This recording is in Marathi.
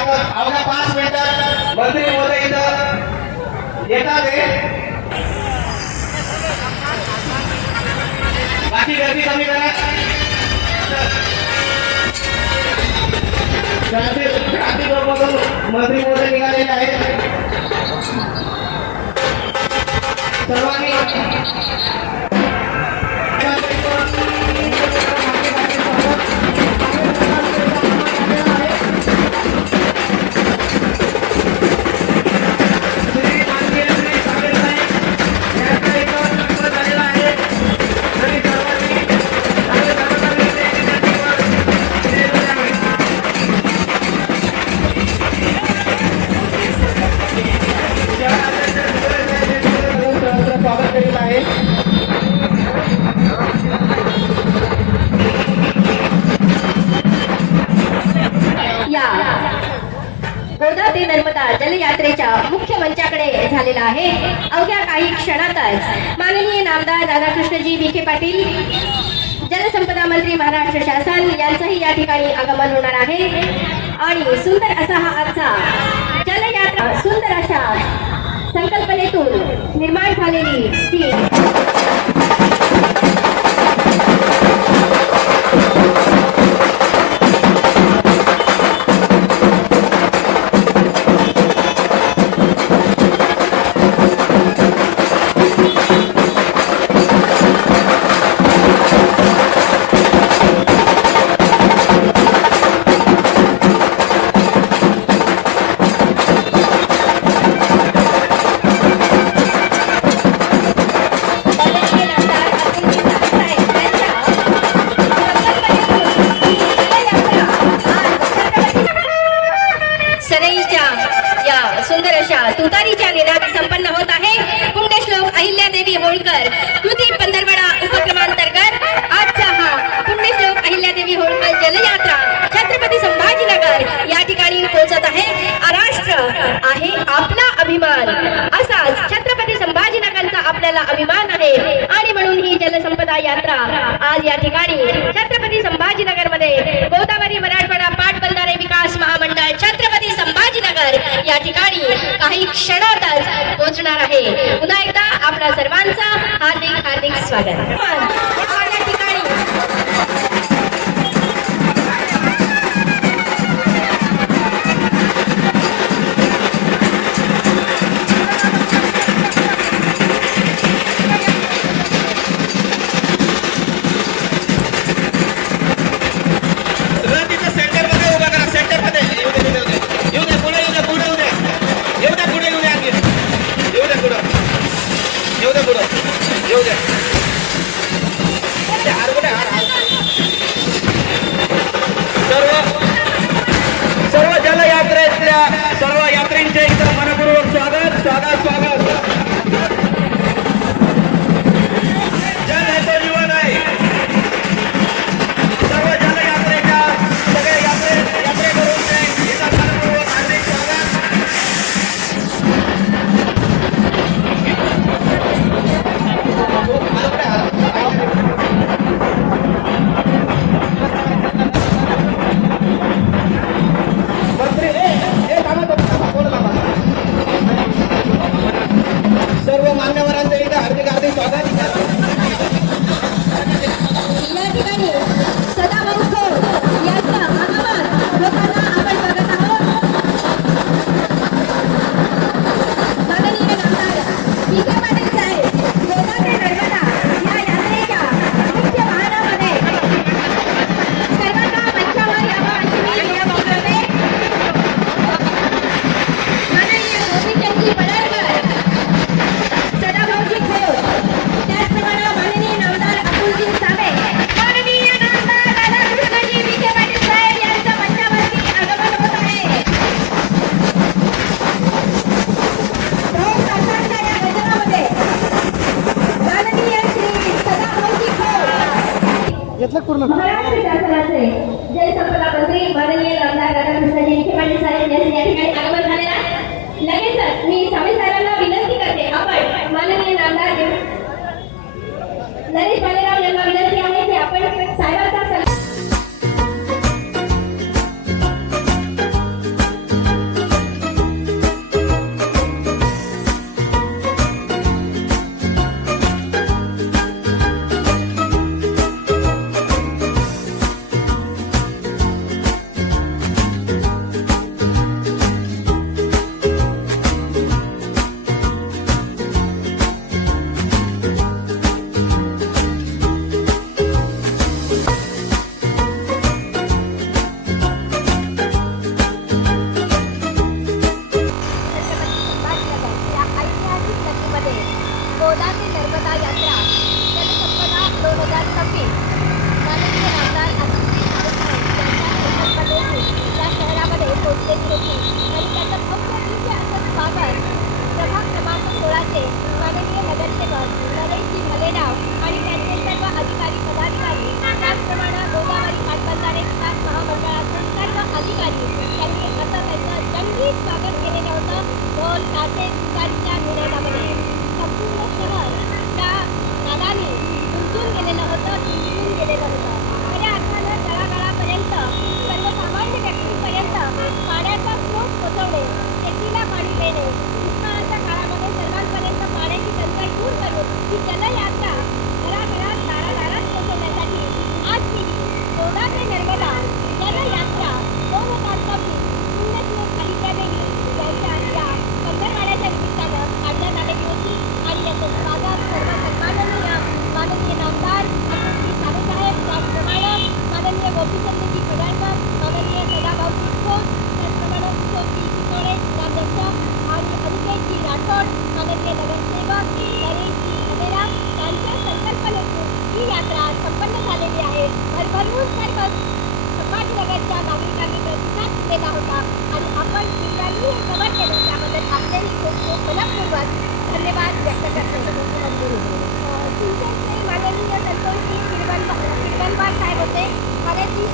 अवघ्या 5 मिनिटात मंत्री महोदय इथं येतात बाकी गर्दी कमी करा क्रांती चौकमधून मंत्री महोदय निघालेले आहेत सर्वांनी नर्मदा जलयात्रेच्या मुख्य मंचाकडे झालेला आहे। अवघ्या काही क्षणातच माननीय नामदार राधाकृष्णजी विखे पाटील जलसंपदा मंत्री महाराष्ट्र शासन यांचंही या ठिकाणी आगमन होणार आहे आणि सुंदर असा हा आजचा जलयात्रा सुंदर अशा संकल्पनेतून निर्माण झालेली ही तुतारीच्या निनाद संपन्न होत आहे। पुण्यश्लोक अहिल्यादेवी होळकर कृती पंधरवडा उपक्रमांतर्गत आजचा हा पुण्यश्लोक अहिल्यादेवी होळकर जलयात्रा छत्रपती संभाजीनगर या ठिकाणी पोहोचत आहे। महाराष्ट्र आहे आपला अभिमान, असाच छत्रपती संभाजीनगरचा आपल्याला अभिमान आहे आणि म्हणून ही जलसंपदा यात्रा आज या ठिकाणी छत्रपती संभाजीनगर मध्ये गोदावरी मराठवाडा पाटबंधारे विकास महामंडळ छत्रपती संभाजीनगर या ठिकाणी काही क्षणातच पोहोचणार आहे। पुन्हा एकदा आपल्या सर्वांचं हार्दिक हार्दिक स्वागत। या ठिकाणी सर्व जलयात्रेतल्या सर्व यात्रींचे इथं मनपूर्वक स्वागत स्वागत स्वागत। जल है तो जीवन आहे। सर्व जलयात्रेच्या सगळे यात्रेकरूंचे इथं मनपूर्वक हार्दिक स्वागत। मंत्री केला होता आणि आपण जिल्ह्यांनी हे कव्हर केलं त्याबद्दल आपलेही खूप खूप मनपूर्वक धन्यवाद व्यक्त करतो. सिंचनचे माननीय संतोषजी किरवणवार साहेब होते. खरे ती